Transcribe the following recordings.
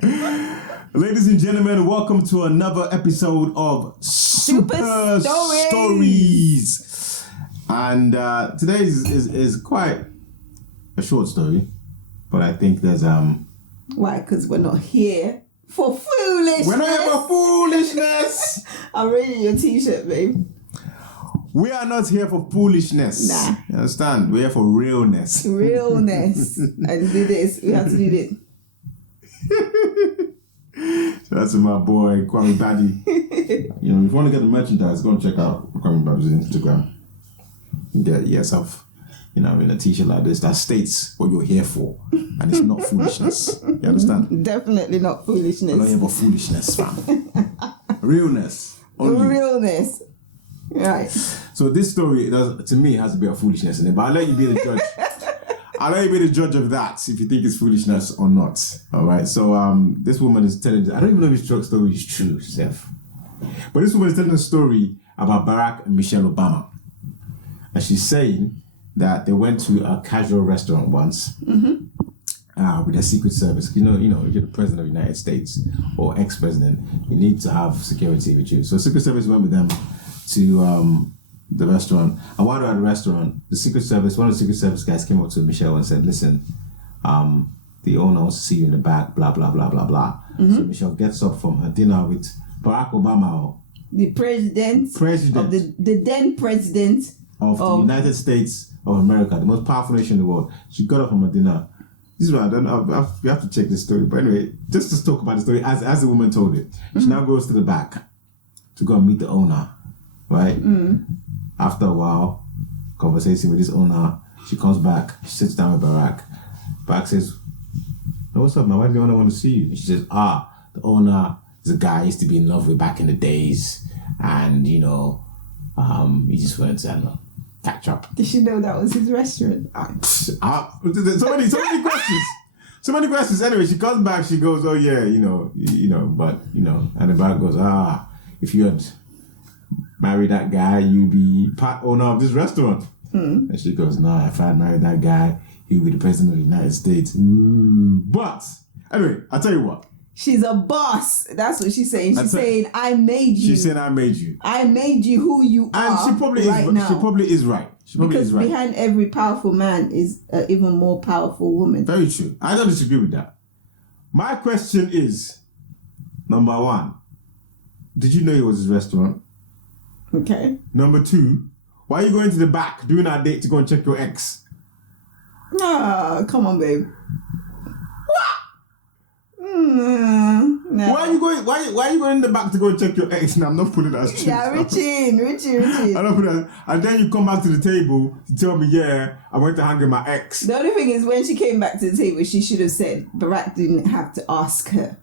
Ladies and gentlemen, welcome to another episode of Super Stories. And today is quite a short story, but I think there's Why? Because we're not here for foolishness. We're not here for foolishness. I'm reading your t-shirt, babe. We are not here for foolishness. Nah. You understand? We're here for realness. Realness. And do this. We have to do this. So that's my boy Kwame Baddy. You know, if you want to get the merchandise, go and check out Kwame Baddy's Instagram. You get yourself, in a t-shirt like this that states what you're here for, and it's not foolishness. You understand? Definitely not foolishness. I'm not here for foolishness, fam. Realness. Only. Realness. Right. So this story, to me, has a bit of foolishness in it, but I'll let you be the judge. I'll let you be the judge of that, if you think it's foolishness or not. All right. So this woman is telling. I don't even know if this story is true, Seth. But this woman is telling a story about Barack and Michelle Obama, and she's saying that they went to a casual restaurant once with a Secret Service. You know, if you're the president of the United States or ex-president, you need to have security with you. So Secret Service went with them to the restaurant, and while they're at the restaurant, one of the Secret Service guys came up to Michelle and said, "Listen, the owner wants to see you in the back, blah blah blah blah blah." So Michelle gets up from her dinner with Barack Obama, the president of the then president of the United States of America, the most powerful nation in the world. She got up from her dinner. This is what I don't know. You have to check this story, but anyway, just to talk about the story as the woman told it. She now goes to the back to go and meet the owner, right? After a while, conversating with this owner, she comes back, she sits down with Barack. Barack says, "No, what's up, man? Why do the owner want to see you?" And she says, the owner is a guy I used to be in love with back in the days. And, he just wanted to, catch up. Did she know that was his restaurant? So many questions. So many questions. Anyway, she comes back, she goes, "Oh, yeah, and the Barack goes, if you had marry that guy, you'd be part owner of this restaurant." And she goes, "No, if I married that guy, he would be the president of the United States." But anyway, I'll tell you what. She's a boss. That's what she's saying. She's saying, "I made you." She's saying, "I made you." I made you who you are. And she probably right is. now. She probably is right. Because behind every powerful man is an even more powerful woman. Very true. I don't disagree with that. My question is, number one, did you know it was his restaurant? Okay. Number two, why are you going to the back during our date to go and check your ex? No, come on, babe. What? No. Why are you going? Why are you going in the back to go and check your ex? No, I'm not putting that straight. Yeah, Richie. I don't put that. And then you come back to the table to tell me, "Yeah, I went to hang with my ex." The only thing is, when she came back to the table, she should have said, Barack didn't have to ask her.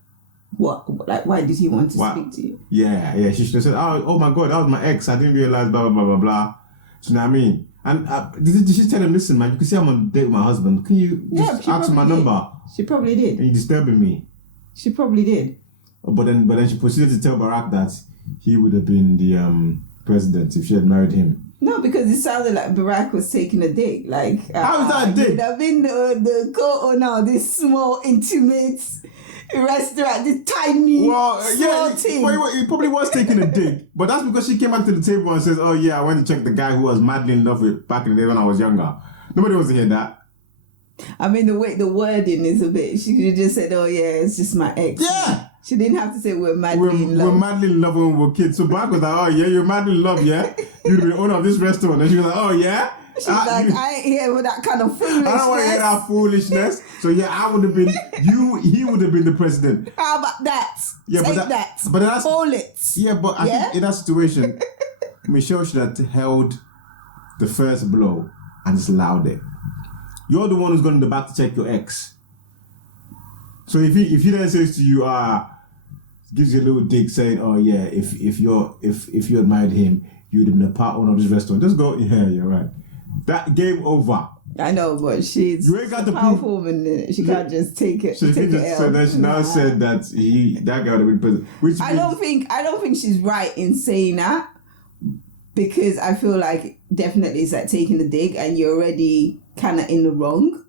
What? Like, why did he want to speak to you? Yeah. She should have said, "Oh my God, that was my ex. I didn't realize blah blah blah blah blah." Do you know what I mean? And did she tell him, "Listen, man, you can see I'm on a date with my husband. Can you just ask my number?" She probably did. Are you disturbing me? She probably did. But then she proceeded to tell Barack that he would have been the president if she had married him. No, because it sounded like Barack was taking a dig. Like, how is that a dig? He would have been the co-owner of this small, intimate restaurant, this tiny, small thing. He probably was taking a dig, but that's because she came back to the table and says, "Oh yeah, I went to check the guy who I was madly in love with back in the day when I was younger." Nobody wants to hear that. I mean, the way the wording is a bit. She could have just said, "Oh yeah, it's just my ex." Yeah. She didn't have to say we're madly in love. We're madly in love when we were kids. So Barack was like, "Oh yeah, you're madly in love, yeah? You'd be the owner of this restaurant." And she was like, "Oh yeah?" She's like, "I ain't here with that kind of foolishness." I don't want to hear that foolishness. So yeah, I would have been he would have been the president. How about that? Yeah, Take but that. But that's hold it. Yeah, but I think in that situation, Michelle should have held the first blow and just allowed it. You're the one who's going in the back to check your ex. So if he then says to you, gives you a little dig saying, "Oh yeah, if you had married him, you'd have been a part owner of this restaurant." Just go, "Yeah, you're right." That game over. I know, but she's you ain't got a powerful woman. She can't just take it. So then she now said that that guy would have been president. Which I don't think she's right in saying that, because I feel like definitely it's like taking the dig and you're already kind of in the wrong.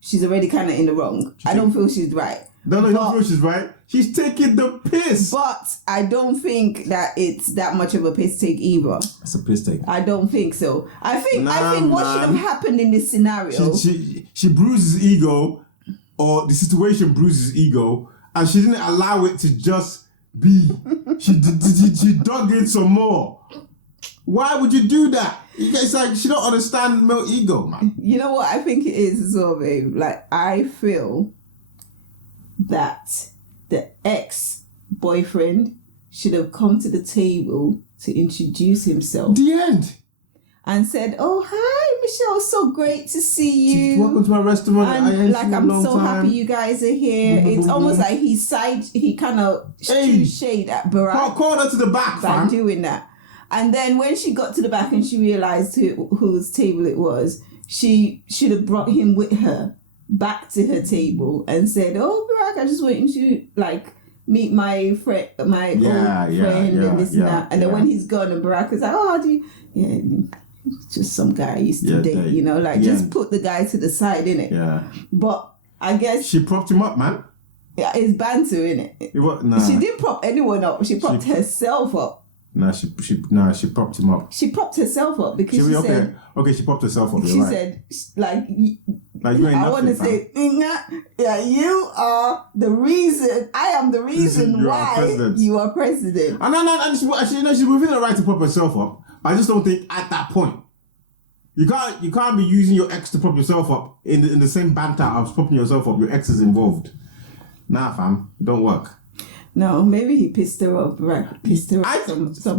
She's already kind of in the wrong. I don't feel she's right. No, you don't feel she's right. She's taking the piss. But I don't think that it's that much of a piss take either. It's a piss take. I don't think so. I think what should have happened in this scenario. She bruised his ego, or the situation bruised his ego, and she didn't allow it to just be. She dug in some more. Why would you do that? It's like she don't understand male ego, man. You know what I think it is as well, babe? Like, I feel that the ex-boyfriend should have come to the table to introduce himself. The end. And said, "Oh, hi, Michelle. So great to see you. Welcome to my restaurant. And I'm so happy you guys are here." It's almost like he kind of threw shade at Barack. Call her to the back, by doing that. And then when she got to the back and she realized whose table it was, she should have brought him with her back to her table and said, "Oh, Barack, I just want you to meet my friend, my old friend, and this and that." And then when he's gone, and Barack is like, "Oh, how do you?" Yeah, just some guy I used to date, just put the guy to the side, innit? Yeah. But I guess she propped him up, man. Yeah, it's banter, innit? She didn't prop anyone up. She propped herself up. She propped him up. She propped herself up because she said... Okay, she propped herself up. She said, you ain't I want to say, you are the reason, I am the reason why you are president. And she's within the right to prop herself up. I just don't think at that point. You can't be using your ex to prop yourself up in the same banter of propping yourself up. Your ex is involved. Nah, fam. It don't work. No, maybe he pissed her off, right? When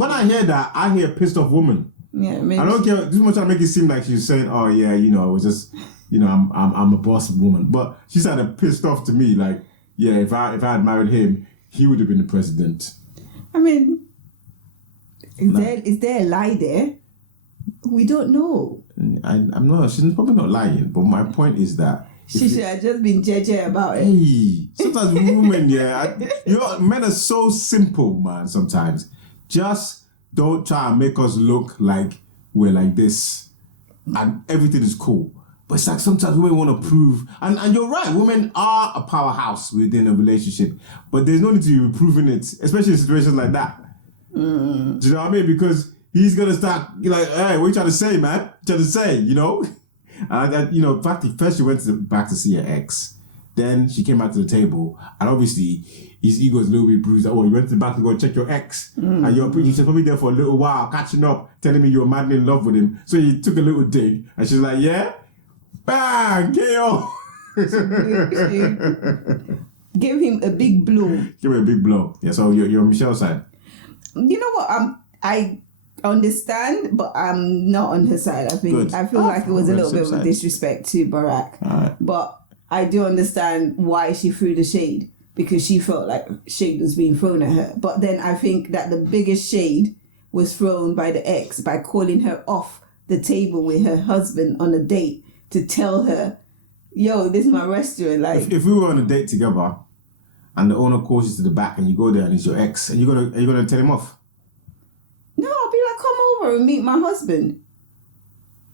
I hear that, I hear pissed off woman. Yeah, maybe. I don't care. This much I make it seem like she's saying, "Oh yeah, I was just, I'm a boss woman." But she sounded pissed off to me. Like, yeah, if I had married him, he would have been the president. I mean, is there a lie there? We don't know. I'm not. She's probably not lying. But my point is that. She should have just been JJ about it. Hey, sometimes women, men are so simple, man. Sometimes, just don't try and make us look like we're like this, and everything is cool. But it's like sometimes women want to prove, and you're right. Women are a powerhouse within a relationship, but there's no need to be proving it, especially in situations like that. Do you know what I mean? Because he's gonna start like, "Hey, what you trying to say, man? What you trying to say?" In fact, first she went back to see her ex. Then she came back to the table, and obviously his ego is a little bit bruised. Oh, you went to the back to go check your ex, and you're probably there for a little while, catching up, telling me you're madly in love with him. So he took a little dig, and she's like, "Yeah, bang, KO." Give him a big blow. Give him a big blow. Yeah. So you're on Michelle's side. You know what? I understand, but I'm not on her side. I feel like it was a little bit of a disrespect to Barack. Right. But I do understand why she threw the shade, because she felt like shade was being thrown at her. But then I think that the biggest shade was thrown by the ex by calling her off the table with her husband on a date to tell her, "Yo, this is my restaurant." Like, if we were on a date together and the owner calls you to the back and you go there and it's your ex, and are you gonna tell him off? No, I'll be like, "Come over and meet my husband.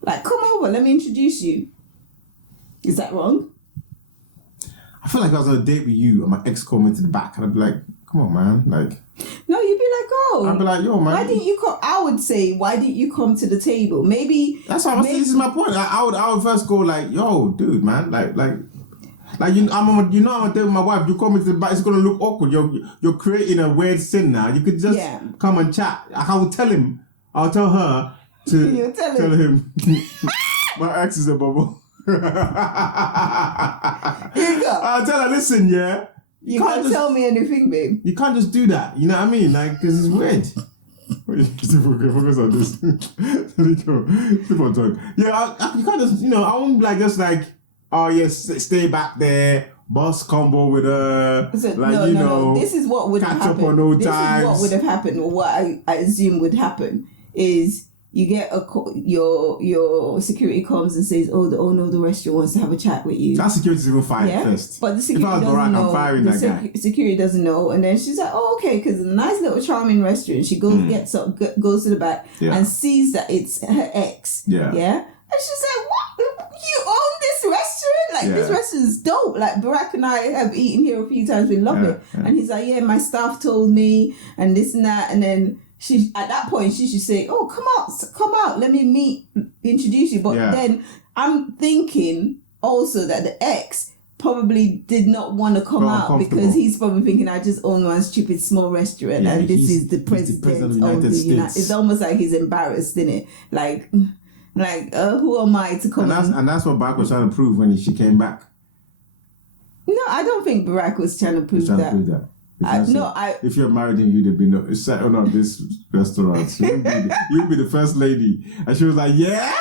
Like, come over, let me introduce you." Is that wrong? I feel like I was on a date with you and my ex called me to the back, and I'd be like, "Come on, man." Like, no, you'd be like, "Oh." I'd be like, "Yo, man. Why didn't you come?" I would say, "Why didn't you come to the table?" Maybe. That's what I'm saying. This is my point. Like, I would first go like, "Yo, dude, man. I'm on a date with my wife. You come into the back, it's gonna look awkward. You're creating a weird scene now. You could just come and chat." I will tell him. I'll tell her to tell him. My ex is a bubble. Here you go. I'll tell her, "Listen, yeah. You can't tell me anything, babe. You can't just do that. You know what I mean? Like, because it's weird." Focus on this. Keep on talking. Yeah, you can't just, I won't "Oh yes, stay back there, boss combo with her." So, no. This is what would have happened. Catch up on old This times. is what would have happened, or what I assume would happen is you get a call, your security comes and says, "Oh, the owner of the restaurant wants to have a chat with you." That security's even fired first. But the security doesn't know. I'm firing that guy. Security doesn't know, and then she's like, "Oh, okay," because a nice little charming restaurant. She goes gets up, goes to the back, and sees that it's her ex. Yeah. And she's like, "What? You own this restaurant? like, this restaurant's dope. Like, Barack and I have eaten here a few times. We love it. Yeah. And he's like, yeah, my staff told me and this and that. And then at that point, she should say, oh, come out. Let me introduce you. But then I'm thinking also that the ex probably did not want to come out because he's probably thinking, I just own one stupid small restaurant and this is the president of the United States. It's almost like he's embarrassed, isn't it? Like who am I to come? And that's what Barack was trying to prove when she came back. No, I don't think Barack was trying to prove that. If you're married and you'd have been settled on this restaurant, you'd be the first lady. And she was like, yeah?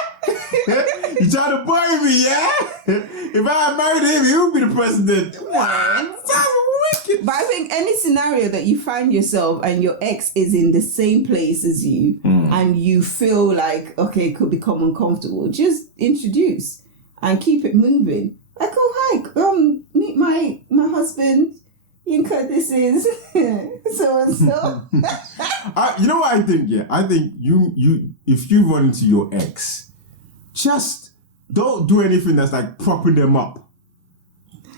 You trying to boy me, yeah? If I had married him, he would be the president. What? That's wicked. But I think any scenario that you find yourself and your ex is in the same place as you and you feel like, okay, it could become uncomfortable, just introduce and keep it moving. Like, oh, hi, meet my husband. Yinka, this is so and so. You know what I think? Yeah, I think you if you run into your ex, just don't do anything that's like propping them up.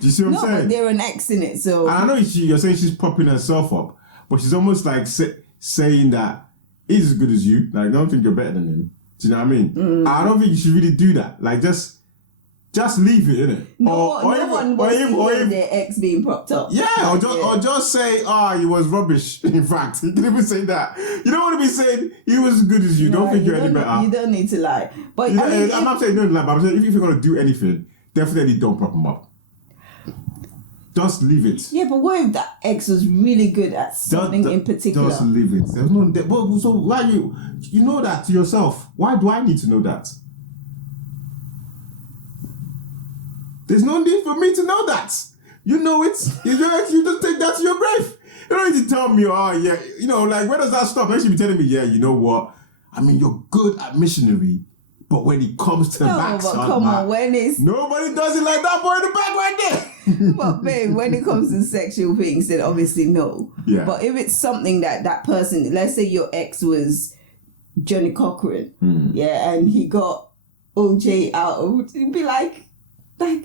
Do you see what I'm saying? But they're an ex in it, so. And I know you're saying she's propping herself up, but she's almost like saying that he's as good as you. Like, don't think you're better than him. Do you know what I mean? I don't think you should really do that. Like, just leave it, innit? No one wants to hear their ex being propped up. Yeah, or just say, he was rubbish. In fact, you didn't even say that. You don't want to be saying he was as good as you. Don't think you're any better. You don't need to lie. But I'm not saying don't lie, but I'm saying if you're going to do anything, definitely don't prop him up. Just leave it. Yeah, but what if that ex was really good at something in particular? Just leave it. There's no. So why you know that to yourself? Why do I need to know that? There's no need for me to know that. You know it. You just take that to your grave. You don't need to tell me, like, where does that stop? They should be telling me, you know what? I mean, you're good at missionary, but when it comes to the back, nobody does it like that boy in the back right there. But babe, when it comes to sexual things, then obviously no. Yeah. But if it's something that person, let's say your ex was Johnny Cochran, and he got OJ out, you'd be like,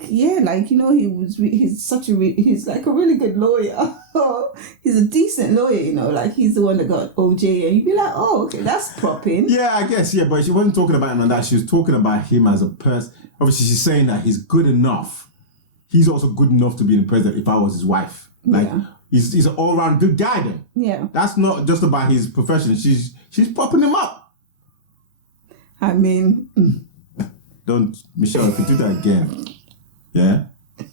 he's like a really good lawyer. He's a decent lawyer, like he's the one that got OJ, and you'd be like, oh, okay, that's propping. Yeah, I guess, but she wasn't talking about him like that. She was talking about him as a person. Obviously, she's saying that he's good enough. He's also good enough to be the president if I was his wife. Like, he's an all-around good guy then. Yeah. That's not just about his profession. She's propping him up. I mean... Don't, Michelle, if you do that again... Yeah,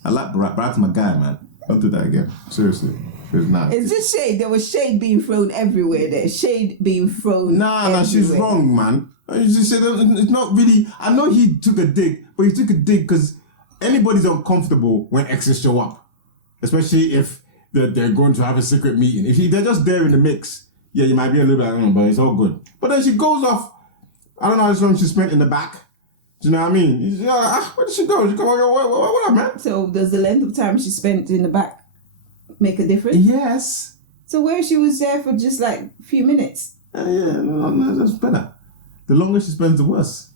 I like Barack. Barack's my guy, man. Don't do that again. Seriously, it's not. It's just shade. There was shade being thrown everywhere. There, shade being thrown. Nah, she's wrong, man. She said it's not really. I know he took a dig, but he took a dig because anybody's uncomfortable when exes show up, especially if they're going to have a secret meeting. If they're just there in the mix, you might be a little bit, but it's all good. But then she goes off. I don't know how long she spent in the back. Do you know what I mean? Where did she go? What up, man? So does the length of time she spent in the back make a difference? Yes. So where she was there for just like a few minutes? No, that's better. The longer she spends, the worse.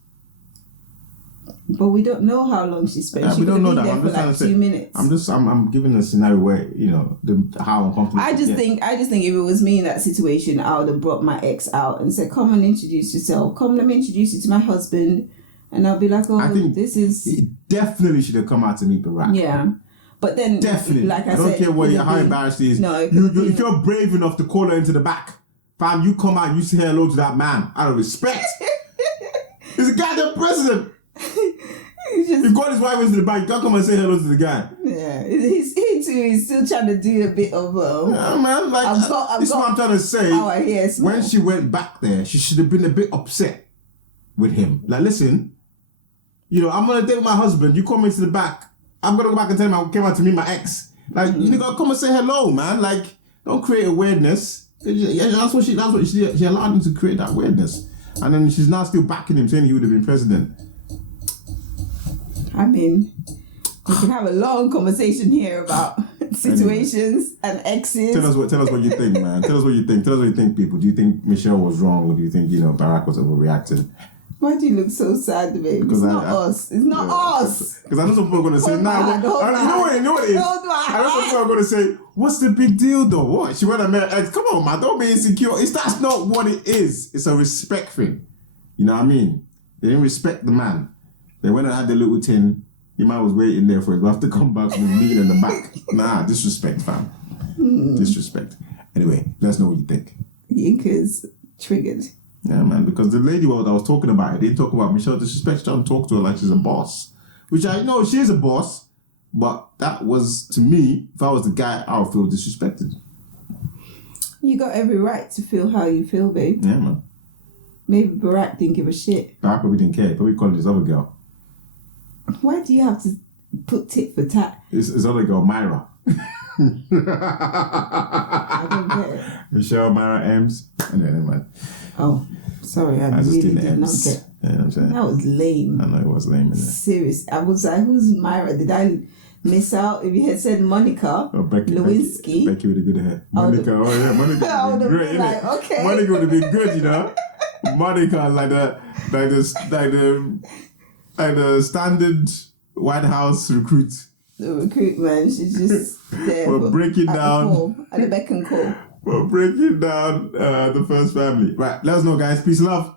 But we don't know how long she spent. We don't know that. I'm just trying to say 2 minutes. I'm giving a scenario where how uncomfortable. I just think if it was me in that situation, I would have brought my ex out and said, "Come and introduce yourself. Come, let me introduce you to my husband." And I'll be like, I think this is... He definitely should have come out to meet Barack. Yeah. But then, definitely. Like I don't said... care how embarrassed he is. No, if you're brave enough to call her into the back, fam, you come out, you say hello to that man out of respect. He's a goddamn president. You've got his wife into the back, you can't come and say hello to the guy. Yeah. He's still trying to do a bit of... man, like, this is what I'm trying to say. When she went back there, she should have been a bit upset with him. Like, listen... I'm gonna date with my husband. You come into the back. I'm gonna go back and tell him I came out to meet my ex. Like, you gotta come and say hello, man. Like, don't create a weirdness. That's what she allowed him to create that weirdness. And then she's now still backing him, saying he would have been president. I mean, we can have a long conversation here about situations and exes. Tell us what you think, man. Tell us what you think. Tell us what you think, people. Do you think Michelle was wrong, or do you think Barack was overreacting? Why do you look so sad, babe? It's not us. It's not us. Because I know some people are going to say, nah, you know what it is? I know some people are going to say, what's the big deal though? What? She went and met ex. Come on, man, don't be insecure. That's not what it is. It's a respect thing. You know what I mean? They didn't respect the man. They went and had the little tin. Your man was waiting there for his wife to come back with meat in the back. Nah, disrespect, fam. Disrespect. Anyway, let us know what you think. Yinka's triggered. Yeah, man, because the lady that was talking about it, they talk about Michelle disrespect. She don't talk to her like she's a boss. Which I know she is a boss, but that was, to me, if I was the guy, I would feel disrespected. You got every right to feel how you feel, babe. Yeah, man. Maybe Barack didn't give a shit. Barack probably didn't care. Probably called his other girl. Why do you have to put tit for tat? His other girl, Myra. I don't get it. Michelle, Myra, Ems. Anyway, never mind. Oh, sorry, I just really did did not Ems. get. Yeah, you know what I'm saying? That was lame. I know it was lame, isn't it? Serious. I was like, who's Myra? Did I miss out? If you had said Monica Lewinsky. Becky with a good hair. Monica, Monica would have been great, like, okay. Monica would have been good, you know? Monica, like the standard White House recruit. The recruitment, she's just there. We're breaking down. At the beck and call. We're breaking down the first family. Right, let us know, guys. Peace and love.